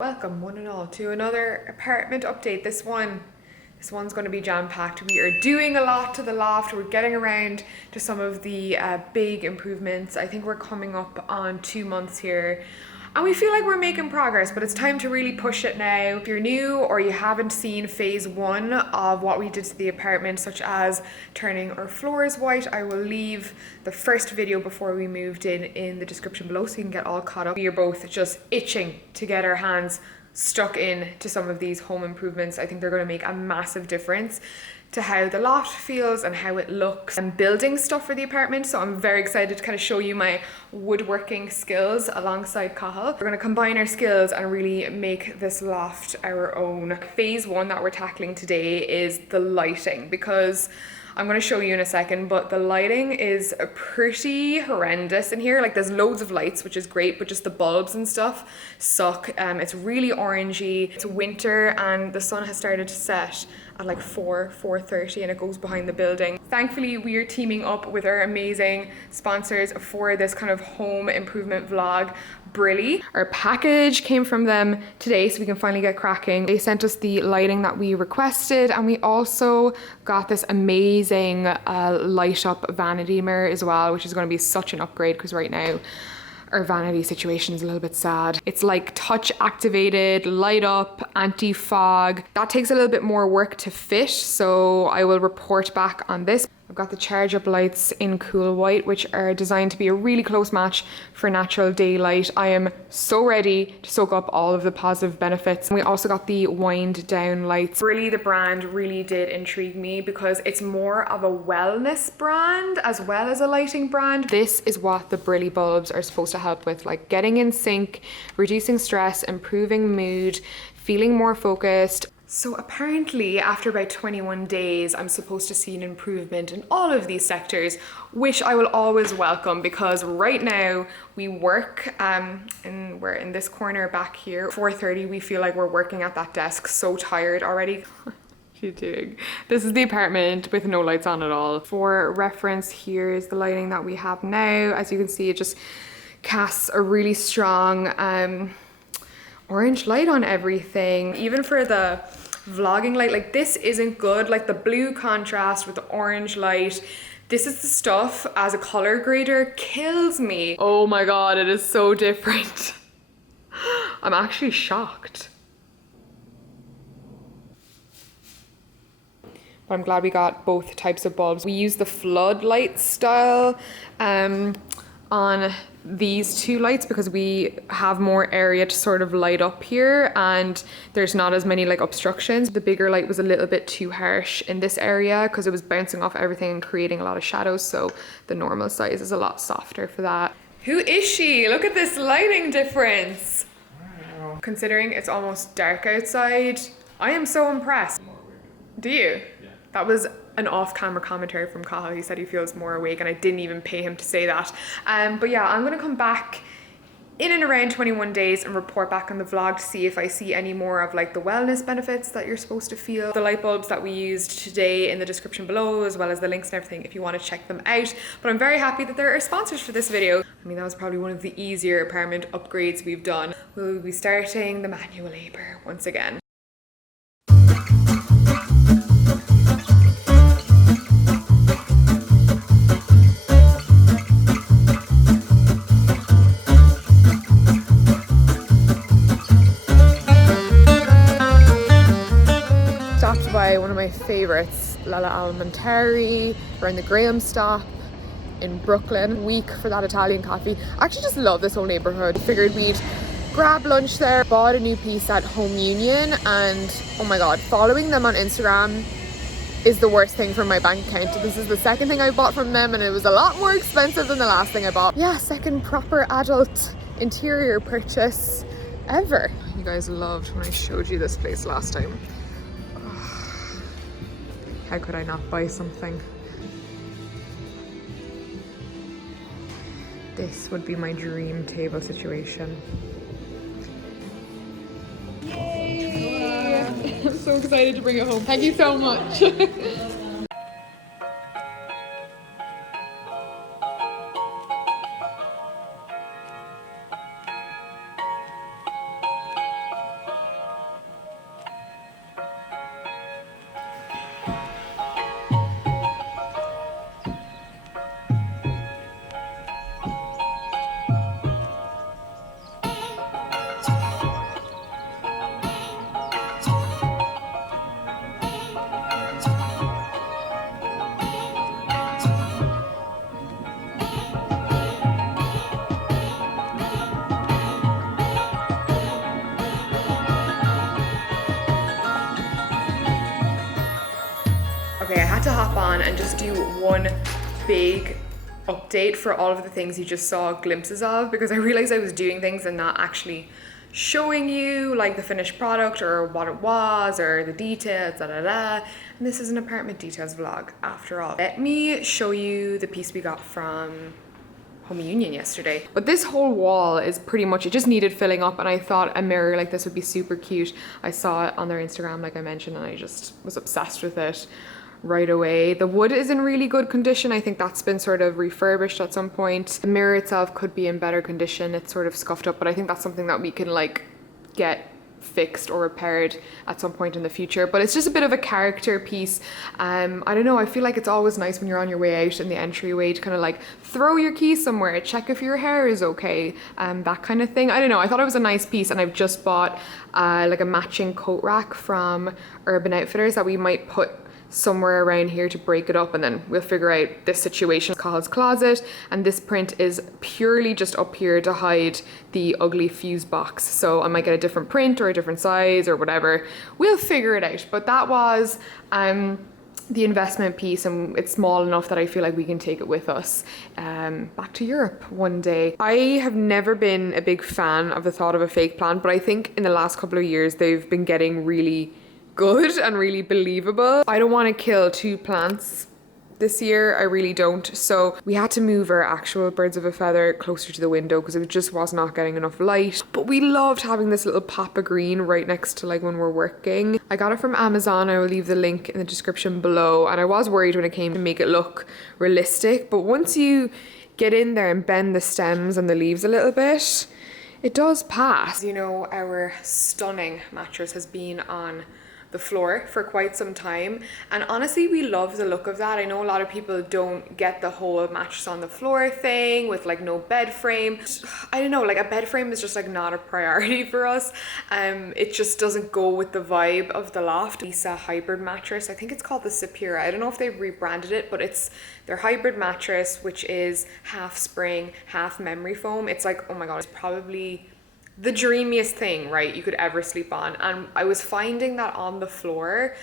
Welcome one and all to another apartment update. This one's going to be jam-packed. We are doing a lot to the loft. We're getting around to some of the big improvements. I think we're coming up on 2 months here and we feel like we're making progress, but it's time to really push it now. If you're new or you haven't seen phase 1 of what we did to the apartment, such as turning our floors white, I will leave the first video before we moved in the description below so you can get all caught up. We are both just itching to get our hands stuck in to some of these home improvements. I think they're going to make a massive difference to how the loft feels and how it looks. I'm building stuff for the apartment, so I'm very excited to kind of show you my woodworking skills alongside Cathal. We're going to combine our skills and really make this loft our own. Phase 1 that we're tackling today is the lighting, because I'm going to show you in a second, but the lighting is pretty horrendous in here. Like, there's loads of lights, which is great, but just the bulbs and stuff suck. It's really orangey. It's winter and the sun has started to set at like 4:30 and it goes behind the building. Thankfully, we are teaming up with our amazing sponsors for this kind of home improvement vlog, BROOKLYN. Our package came from them today, so we can finally get cracking. They sent us the lighting that we requested, and we also got this amazing light up vanity mirror as well, which is going to be such an upgrade because right now our vanity situation is a little bit sad. It's like touch activated, light up, anti-fog. That takes a little bit more work to fit, so I will report back on this. I've got the charge up lights in cool white, which are designed to be a really close match for natural daylight. I am so ready to soak up all of the positive benefits. And we also got the wind down lights. Really, the brand really did intrigue me because it's more of a wellness brand as well as a lighting brand. This is what the BROOKLYN bulbs are supposed to help with, like getting in sync, reducing stress, improving mood, feeling more focused. So apparently after about 21 days, I'm supposed to see an improvement in all of these sectors, which I will always welcome, because right now we work and we're in this corner back here. 4:30, we feel like we're working at that desk, so tired already. Cheating. This is the apartment with no lights on at all. For reference, here is the lighting that we have now. As you can see, it just casts a really strong orange light on everything. Even for the vlogging light, like this isn't good. Like the blue contrast with the orange light, this is the stuff as a color grader kills me. Oh my god, it is so different. I'm actually shocked. But I'm glad we got both types of bulbs. We use the floodlight style on these two lights because we have more area to sort of light up here and there's not as many like obstructions. The bigger light was a little bit too harsh in this area because it was bouncing off everything and creating a lot of shadows, so the normal size is a lot softer for that. Who is she? Look at this lighting difference. Wow. Considering it's almost dark outside, I am so impressed. Do you? Yeah. That was an off-camera commentary from Cathal. He said he feels more awake and I didn't even pay him to say that. But yeah, I'm gonna come back in and around 21 days and report back on the vlog to see if I see any more of like the wellness benefits that you're supposed to feel. The light bulbs that we used today in the description below, as well as the links and everything if you want to check them out. But I'm very happy that there are sponsors for this video. I mean, that was probably one of the easier apartment upgrades we've done. We'll be starting the manual labor once again. One of my favorites, Lala Alimentari. We're in the Graham stop in Brooklyn. Week for that Italian coffee. I actually just love this whole neighborhood. Figured we'd grab lunch there. Bought a new piece at Home Union, and oh my god, following them on Instagram is the worst thing for my bank account. This is the second thing I bought from them and it was a lot more expensive than the last thing I bought. Yeah, second proper adult interior purchase ever. You guys loved when I showed you this place last time. How could I not buy something? This would be my dream table situation. Yay! I'm so excited to bring it home. Thank you so much. to hop on and just do one big update for all of the things you just saw glimpses of, because I realized I was doing things and not actually showing you like the finished product or what it was or the details, and this is an apartment details vlog after all. Let me show you the piece we got from Home Union yesterday. But this whole wall is pretty much, it just needed filling up, and I thought a mirror like this would be super cute. I saw it on their Instagram, like I mentioned, and I just was obsessed with it right away. The wood is in really good condition. I think that's been sort of refurbished at some point. The mirror itself could be in better condition. It's sort of scuffed up, but I think that's something that we can like get fixed or repaired at some point in the future. But it's just a bit of a character piece. I don't know, I feel like it's always nice when you're on your way out in the entryway to kind of like throw your keys somewhere, check if your hair is okay, that kind of thing. I don't know, I thought it was a nice piece, and I've just bought like a matching coat rack from Urban Outfitters that we might put somewhere around here to break it up, and then we'll figure out this situation. Cahill's closet, and this print is purely just up here to hide the ugly fuse box, so I might get a different print or a different size or whatever. We'll figure it out. But that was the investment piece, and it's small enough that I feel like we can take it with us back to Europe one day. I have never been a big fan of the thought of a fake plant, but I think in the last couple of years they've been getting really good and really believable. I don't want to kill 2 plants this year, I really don't. So we had to move our actual birds of a feather closer to the window because it just was not getting enough light. But we loved having this little pop of green right next to like when we're working. I got it from Amazon. I will leave the link in the description below. And I was worried when it came to make it look realistic, but once you get in there and bend the stems and the leaves a little bit, it does pass. You know, our stunning mattress has been on the floor for quite some time, and honestly we love the look of that. I know a lot of people don't get the whole mattress on the floor thing with like no bed frame. I don't know, like a bed frame is just like not a priority for us. It just doesn't go with the vibe of the loft. Lisa hybrid mattress, I think it's called the Sapira. I don't know if they've rebranded it, but it's their hybrid mattress, which is half spring, half memory foam. It's like, oh my god, it's probably the dreamiest thing, right, you could ever sleep on. And I was finding that on the floor,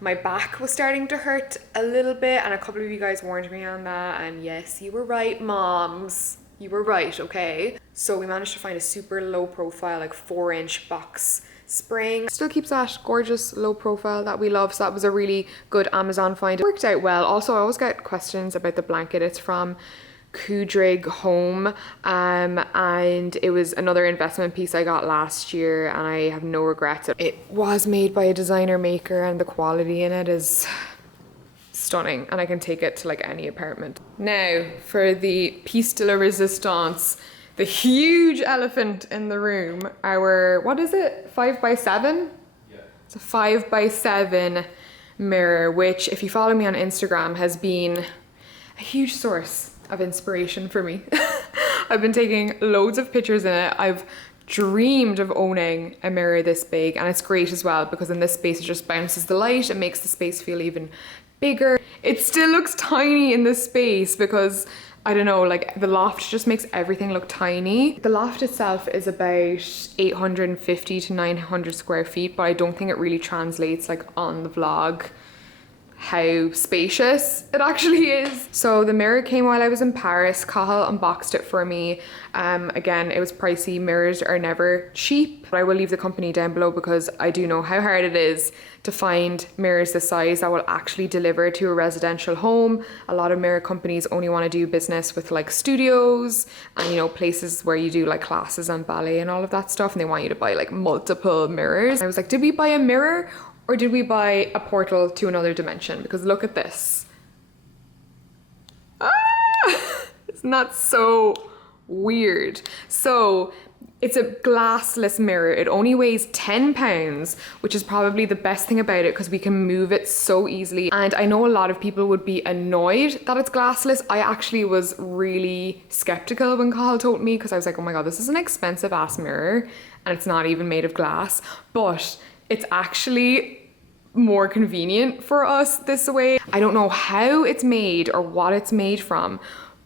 my back was starting to hurt a little bit, and a couple of you guys warned me on that, and yes, you were right, moms. You were right, okay? So we managed to find a super low profile, like 4-inch box spring. Still keeps that gorgeous low profile that we love, so that was a really good Amazon find. It worked out well. Also, I always get questions about the blanket. It's from Kudrig Home, and it was another investment piece I got last year, and I have no regrets. It was made by a designer maker, and the quality in it is stunning, and I can take it to like any apartment. Now for the piece de la resistance, the huge elephant in the room, our, what is it, 5x7? Yeah. It's a 5x7 mirror, which if you follow me on Instagram has been a huge source of inspiration for me. I've been taking loads of pictures in it. I've dreamed of owning a mirror this big, and it's great as well because in this space it just bounces the light and makes the space feel even bigger. It still looks tiny in this space because I don't know, like the loft just makes everything look tiny. The loft itself is about 850 to 900 square feet, but I don't think it really translates like on the vlog how spacious it actually is. So the mirror came while I was in Paris. Cahill unboxed it for me. Again, it was pricey. Mirrors are never cheap. But I will leave the company down below because I do know how hard it is to find mirrors this size that will actually deliver to a residential home. A lot of mirror companies only want to do business with like studios and, you know, places where you do like classes and ballet and all of that stuff, and they want you to buy like multiple mirrors. I was like, did we buy a mirror or did we buy a portal to another dimension? Because look at this. Ah! Isn't that so weird? So it's a glassless mirror. It only weighs 10 pounds, which is probably the best thing about it because we can move it so easily. And I know a lot of people would be annoyed that it's glassless. I actually was really skeptical when Cahill told me because I was like, oh my God, this is an expensive ass mirror and it's not even made of glass. But it's actually more convenient for us this way. I don't know how it's made or what it's made from,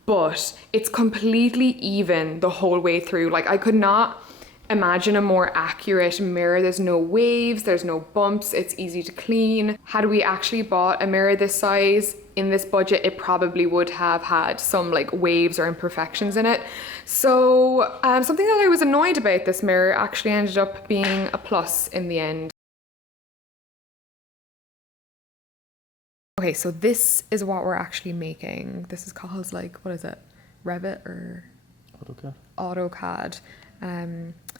but it's completely even the whole way through. Like I could not imagine a more accurate mirror. There's no waves, there's no bumps, it's easy to clean. Had we actually bought a mirror this size in this budget, it probably would have had some like waves or imperfections in it. So something that I was annoyed about this mirror actually ended up being a plus in the end. Okay, so this is what we're actually making. This is Cahill's, like, what is it? Revit or? AutoCAD. AutoCAD.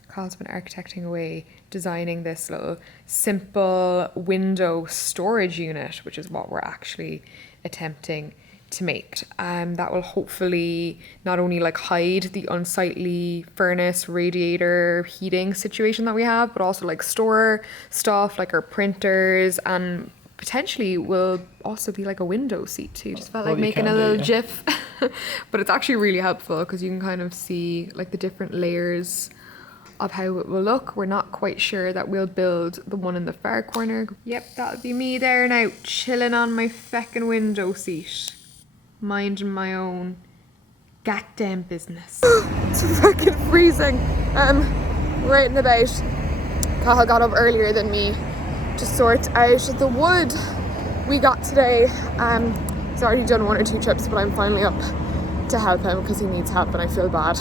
Cahill's been architecting away, designing this little simple window storage unit, which is what we're actually attempting to make. That will hopefully not only like hide the unsightly furnace, radiator, heating situation that we have, but also like store stuff like our printers, and potentially will also be like a window seat too. Just felt like making a little GIF. But it's actually really helpful because you can kind of see like the different layers of how it will look. We're not quite sure that we'll build the one in the far corner. Yep, that'll be me there now, chilling on my feckin' window seat, minding my own goddamn business. It's fucking freezing. Right in about. Cahill got up earlier than me to sort out the wood we got today. He's already done 1 or 2 trips, but I'm finally up to help him because he needs help and I feel bad.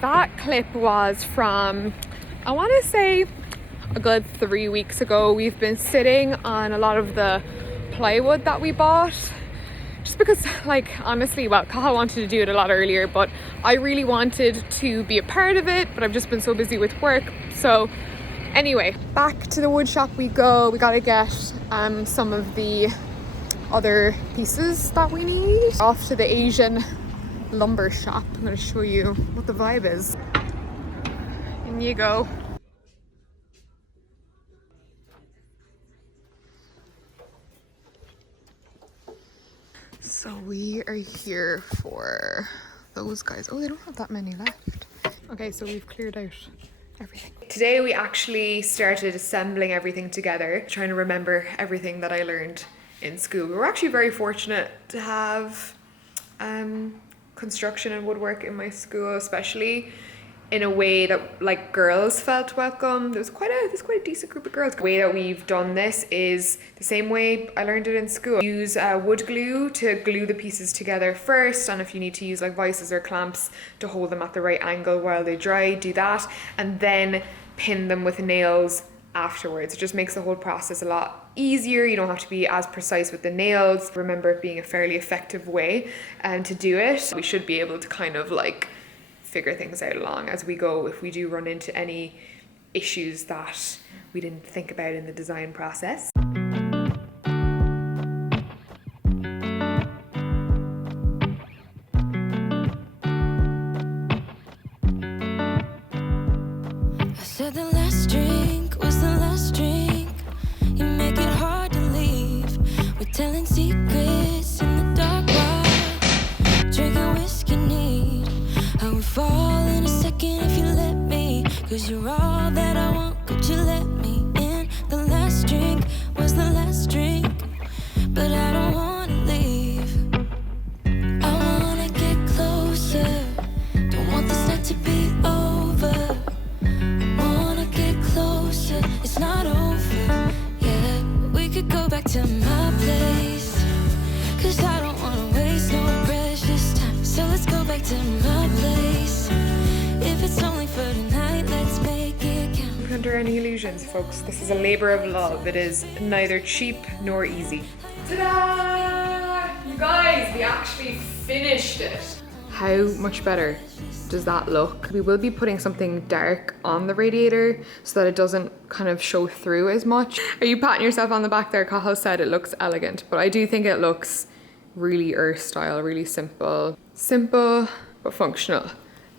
That clip was from, I want to say, a good 3 weeks ago. We've been sitting on a lot of the plywood that we bought just because, like, honestly, well, Cahill wanted to do it a lot earlier, but I really wanted to be a part of it, but I've just been so busy with work. So anyway, back to the wood shop we go. We gotta get some of the other pieces that we need. Off to the Asian lumber shop. I'm going to show you what the vibe is. In you go. So we are here for those guys. Oh, they don't have that many left. Okay, so we've cleared out everything. Today we actually started assembling everything together, trying to remember everything that I learned in school. We were actually very fortunate to have construction and woodwork in my school, especially in a way that like girls felt welcome. There's quite a decent group of girls. The way that we've done this is the same way I learned it in school. Use wood glue to glue the pieces together first, and if you need to use like vices or clamps to hold them at the right angle while they dry, do that, and then pin them with nails afterwards. It just makes the whole process a lot easier. You don't have to be as precise with the nails. Remember it being a fairly effective way to do it. We should be able to kind of like figure things out along as we go if we do run into any issues that we didn't think about in the design process. I said the last drink was the last drink. You make it hard to leave. We're telling secrets in the dark while drinking whiskey neat. I would fall in a second if you let me, 'cause you're all that I want. Could you let me in? The last drink was the last drink, but I don't wanna leave. I wanna get closer. Don't want this night to be over. Wanna get closer. It's not over. Yeah, we could go back to my place, 'cause I don't wanna waste no precious time. So let's go back to my place. If it's only for tonight, let's make it count. Under any illusions, folks, this is a labor of love. It is neither cheap nor easy. Ta-da! You guys, we actually finished it. How much better does that look? We will be putting something dark on the radiator so that it doesn't kind of show through as much. Are you patting yourself on the back there? Cahill said it looks elegant, but I do think it looks really earth style, really simple. Simple, but functional,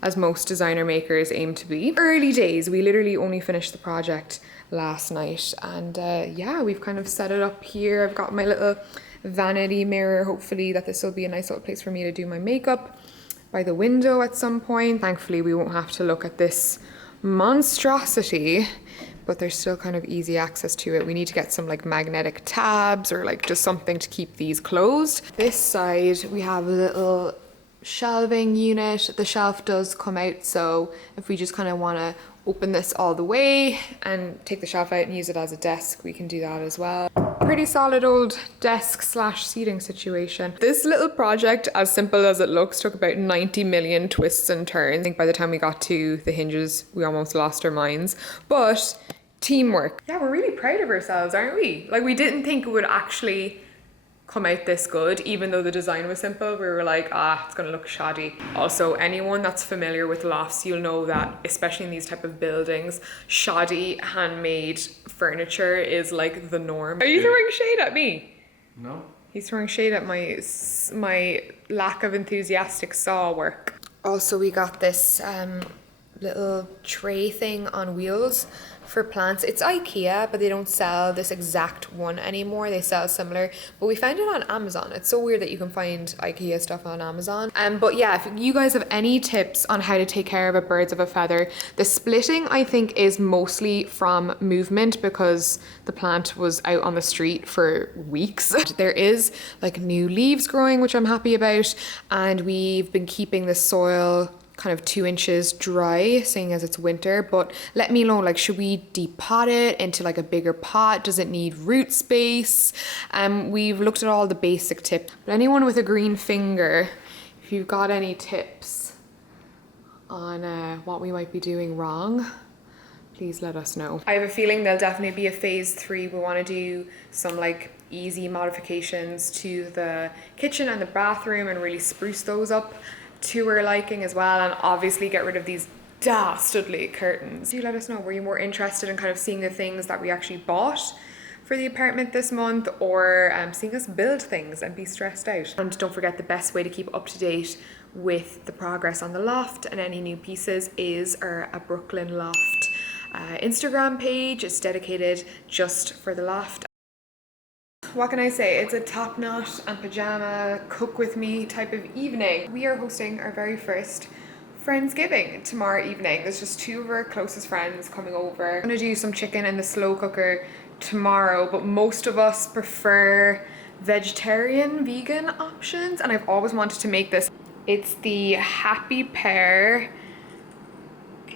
as most designer makers aim to be. Early days, we literally only finished the project last night, and yeah, we've kind of set it up here. I've got my little vanity mirror. Hopefully that this will be a nice little place for me to do my makeup by the window at some point. Thankfully, we won't have to look at this monstrosity, but there's still kind of easy access to it. We need to get some like magnetic tabs or like just something to keep these closed. This side, we have a little shelving unit. The shelf does come out, so if we just kind of want to open this all the way and take the shelf out and use it as a desk, we can do that as well. Pretty solid old desk slash seating situation. This little project, as simple as it looks, took about 90 million twists and turns. I think by the time we got to the hinges, we almost lost our minds, but teamwork. Yeah, we're really proud of ourselves, aren't we? Like, we didn't think it would actually come out this good, even though the design was simple. We were like, it's gonna look shoddy. Also, anyone that's familiar with lofts, you'll know that, especially in these type of buildings, shoddy handmade furniture is like the norm. Are you throwing shade at me? No. He's throwing shade at my lack of enthusiastic saw work. Also, we got this little tray thing on wheels for plants. It's IKEA, but they don't sell this exact one anymore. They sell similar, but we found it on Amazon. It's so weird that you can find IKEA stuff on Amazon. But yeah, if you guys have any tips on how to take care of a birds of a feather, the splitting I think is mostly from movement because the plant was out on the street for weeks. There is like new leaves growing, which I'm happy about, and we've been keeping the soil kind of 2 inches dry, seeing as it's winter. But let me know, like, should we depot it into like a bigger pot? Does it need root space? We've looked at all the basic tips, but anyone with a green finger, if you've got any tips on what we might be doing wrong, please let us know. I have a feeling there'll definitely be a phase 3. We want to do some like easy modifications to the kitchen and the bathroom and really spruce those up to our liking as well, and obviously get rid of these dastardly curtains. Do let us know, were you more interested in kind of seeing the things that we actually bought for the apartment this month, or seeing us build things and be stressed out? And don't forget, the best way to keep up to date with the progress on the loft and any new pieces is our Brooklyn Loft Instagram page. It's dedicated just for the loft. What can I say? It's a top knot and pajama cook with me type of evening. We are hosting our very first friendsgiving tomorrow evening. There's just 2 of our closest friends coming over. I'm gonna do some chicken in the slow cooker tomorrow, but most of us prefer vegetarian, vegan options, and I've always wanted to make this. It's the Happy Pear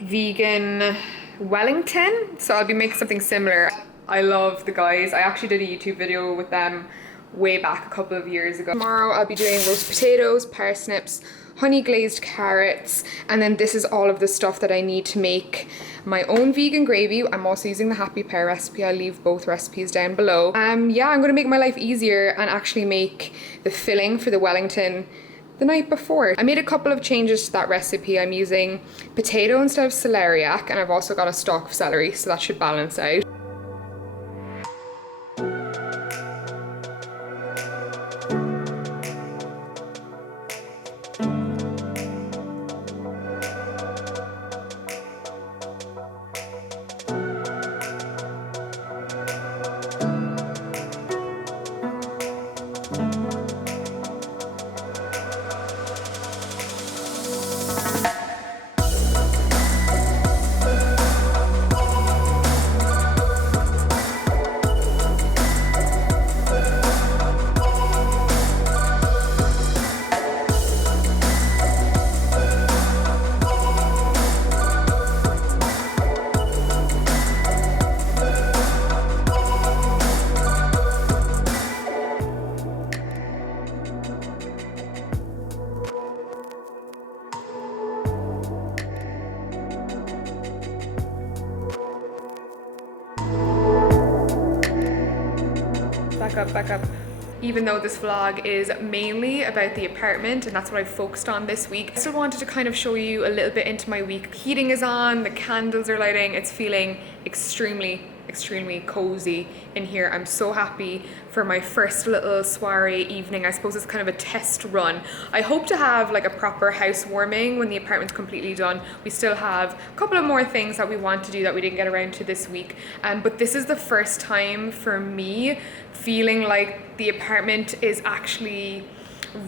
vegan Wellington, so I'll be making something similar. I love the guys. I actually did a YouTube video with them way back a couple of years ago. Tomorrow I'll be doing roast potatoes, parsnips, honey glazed carrots, and then this is all of the stuff that I need to make my own vegan gravy. I'm also using the Happy Pear recipe. I'll leave both recipes down below. Yeah, I'm gonna make my life easier and actually make the filling for the Wellington the night before. I made a couple of changes to that recipe. I'm using potato instead of celeriac, and I've also got a stalk of celery, so that should balance out. Back up. Even though this vlog is mainly about the apartment and that's what I focused on this week, I still wanted to kind of show you a little bit into my week. Heating is on, the candles are lighting, it's feeling extremely cozy in here. I'm so happy for my first little soiree evening. I suppose it's kind of a test run. I hope to have like a proper housewarming when the apartment's completely done. We still have a couple of more things that we want to do that we didn't get around to this week, but this is the first time for me feeling like the apartment is actually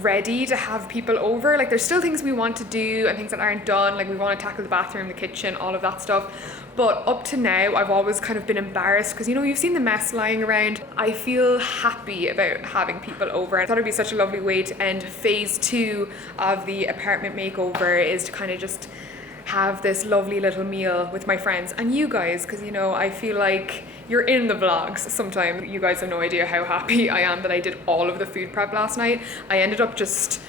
ready to have people over. Like there's still things we want to do and things that aren't done. Like we want to tackle the bathroom, the kitchen, all of that stuff. But up to now, I've always kind of been embarrassed because, you know, you've seen the mess lying around. I feel happy about having people over. I thought it'd be such a lovely way to end phase 2 of the apartment makeover, is to kind of just have this lovely little meal with my friends and you guys, because, you know, I feel like you're in the vlogs sometimes. You guys have no idea how happy I am that I did all of the food prep last night. I ended up just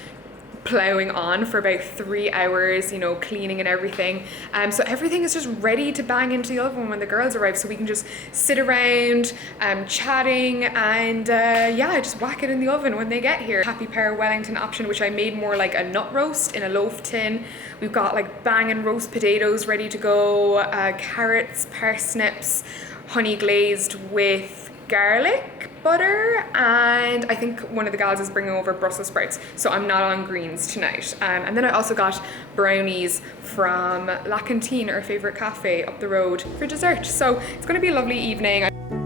plowing on for about 3 hours, you know, cleaning and everything. So everything is just ready to bang into the oven when the girls arrive, so we can just sit around chatting and yeah, just whack it in the oven when they get here. Happy Pear Wellington option, which I made more like a nut roast in a loaf tin. We've got like banging roast potatoes ready to go, carrots, parsnips, honey glazed with garlic butter, and I think one of the gals is bringing over Brussels sprouts, so I'm not on greens tonight. And then I also got brownies from La Cantine, our favourite cafe up the road, for dessert. So it's going to be a lovely evening.